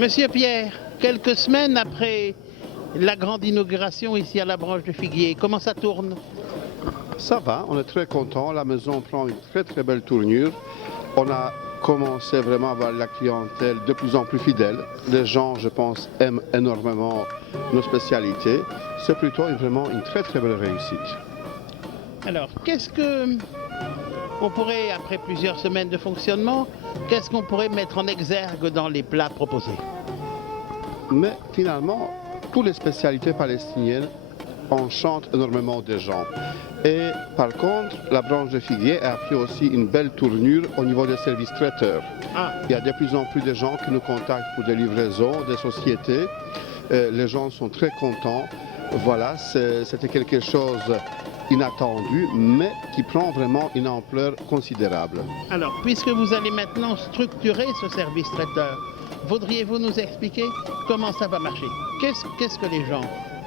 Monsieur Pierre, quelques semaines après la grande inauguration ici à la branche de Figuier, comment ça tourne? Ça va, on est très content. La maison prend une très belle tournure. On a commencé vraiment à avoir la clientèle de plus en plus fidèle. Les gens, je pense, aiment énormément nos spécialités. C'est plutôt vraiment une très belle réussite. Alors, qu'est-ce que on pourrait, après plusieurs semaines de fonctionnement, qu'est-ce qu'on pourrait mettre en exergue dans les plats proposés? Mais finalement, toutes les spécialités palestiniennes enchantent énormément des gens. Et par contre, la branche de Figuier a pris aussi une belle tournure au niveau des services traiteurs. Il y a de plus en plus de gens qui nous contactent pour des livraisons, des sociétés. Les gens sont très contents. Voilà, c'était quelque chose inattendu, mais qui prend vraiment une ampleur considérable. Alors, puisque vous allez maintenant structurer ce service traiteur, voudriez-vous nous expliquer comment ça va marcher? Qu'est-ce que les gens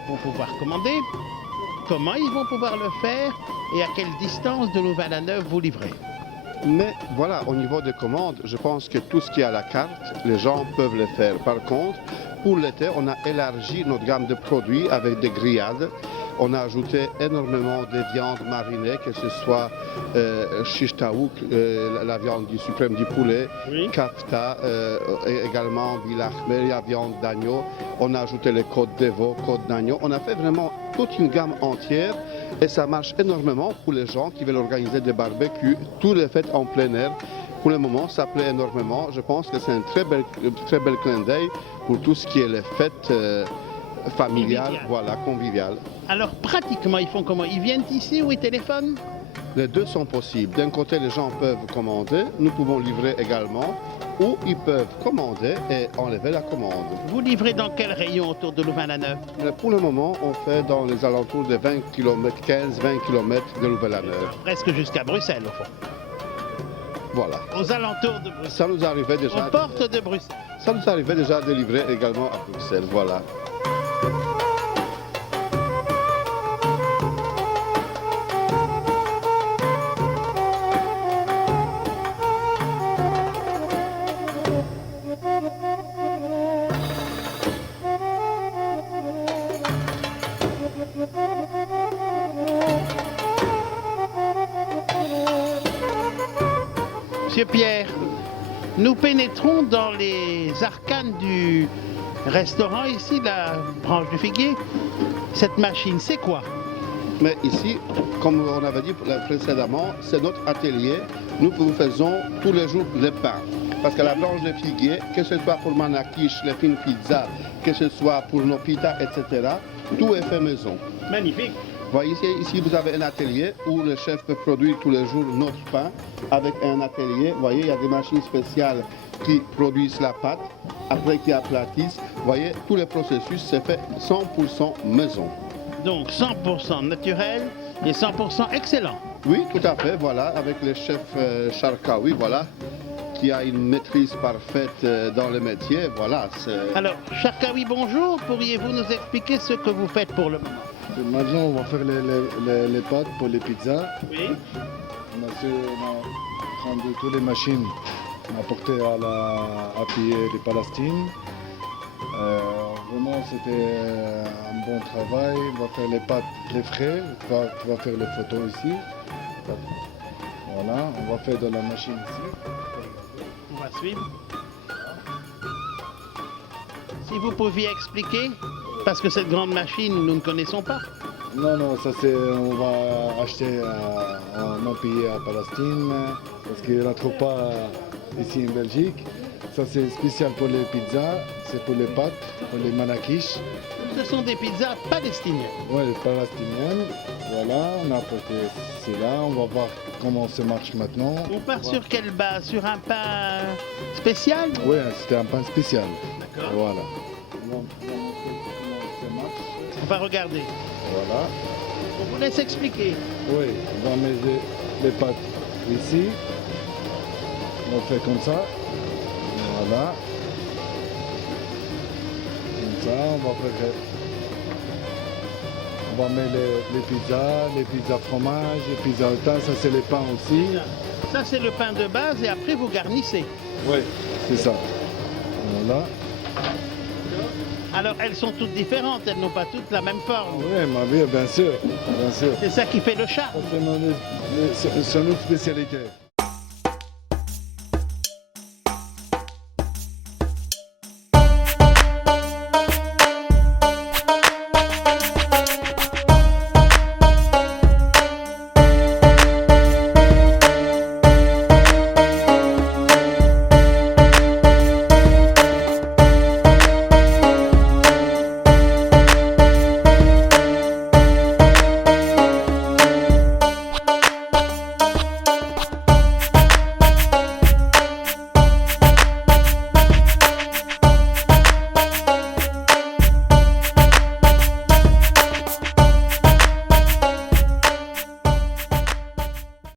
vont pouvoir commander? Comment ils vont pouvoir le faire? Et à quelle distance de Louvain-la-Neuve vous livrez? Mais voilà, au niveau des commandes, je pense que tout ce qui est à la carte, les gens peuvent le faire. Par contre, pour l'été, on a élargi notre gamme de produits avec des grillades. On a ajouté énormément de viandes marinées, que ce soit shish taouk, la viande du suprême du poulet, Oui. kafta, également bilachmer, la viande d'agneau. On a ajouté les côtes de veau, côtes d'agneau. On a fait vraiment toute une gamme entière et ça marche énormément pour les gens qui veulent organiser des barbecues, toutes les fêtes en plein air. Pour le moment, ça plaît énormément. Je pense que c'est un très bel clin d'œil pour tout ce qui est les fêtes familiales, Convivial. voilà, conviviales. Alors, pratiquement, ils font comment? Ils viennent ici ou ils téléphonent? Les deux sont possibles. D'un côté, les gens peuvent commander, nous pouvons livrer également, ou ils peuvent commander et enlever la commande. Vous livrez dans quel rayon autour de Louvain-la-Neuve? Mais pour le moment, on fait dans les alentours de 20 km, 15-20 km de Louvain-la-Neuve. Presque jusqu'à Bruxelles, au fond. Voilà. Aux alentours de Bruxelles. Ça nous arrivait déjà. Aux portes de Bruxelles. Ça nous arrivait déjà de livrer également à Bruxelles. Voilà. Monsieur Pierre, nous pénétrons dans les arcanes du restaurant ici, la branche du Figuier. Cette machine, c'est quoi? Mais ici, comme on avait dit précédemment, c'est notre atelier. Nous faisons tous les jours les pains. Parce que la branche de Figuier, que ce soit pour Manakish, les fines pizzas, que ce soit pour nos pitas, etc., tout est fait maison. Magnifique. Voyez ici, vous avez un atelier où le chef peut produire tous les jours notre pain avec un atelier. Vous voyez, il y a des machines spéciales qui produisent la pâte, après qui aplatissent. Vous voyez, tout le processus c'est fait 100% maison. Donc 100% naturel et 100% excellent. Oui, tout à fait, voilà, avec le chef Charkaoui, voilà, qui a une maîtrise parfaite dans le métier, voilà. Alors, Charkaoui, bonjour. Pourriez-vous nous expliquer ce que vous faites pour le moment? Maintenant, on va faire les pâtes pour les pizzas. Oui. On a pris toutes les machines, on a porté à payer les Palestines. Vraiment, c'était un bon travail. On va faire les pâtes, les frais. Tu vas faire les photos ici. Voilà, on va faire de la machine ici. On va suivre. Si vous pouviez expliquer, parce que cette grande machine, nous ne connaissons pas. Non, ça c'est, on va acheter en mon pays à Palestine, parce qu'il ne la trouve pas ici en Belgique. Ça c'est spécial pour les pizzas, c'est pour les pâtes, pour les manakish. Ce sont des pizzas palestiniennes. Oui, les palestiniennes. Voilà, on a apporté cela, on va voir comment ça marche maintenant. On part sur quelle base? Sur un pain spécial? Oui, c'était un pain spécial. D'accord. Voilà. On va montrer comment ça marche. On va regarder. Voilà. On vous laisse expliquer. Oui, on va mettre les pâtes ici. On fait comme ça. Voilà. Comme ça, on va mettre les pizzas fromage, les pizzas au thym, ça c'est les pains aussi. Ça, c'est le pain de base et après, vous garnissez. Oui, c'est ça. Voilà. Alors elles sont toutes différentes, elles n'ont pas toutes la même forme. Oui, ma vie, bien sûr, bien sûr. C'est ça qui fait le charme. C'est notre spécialité.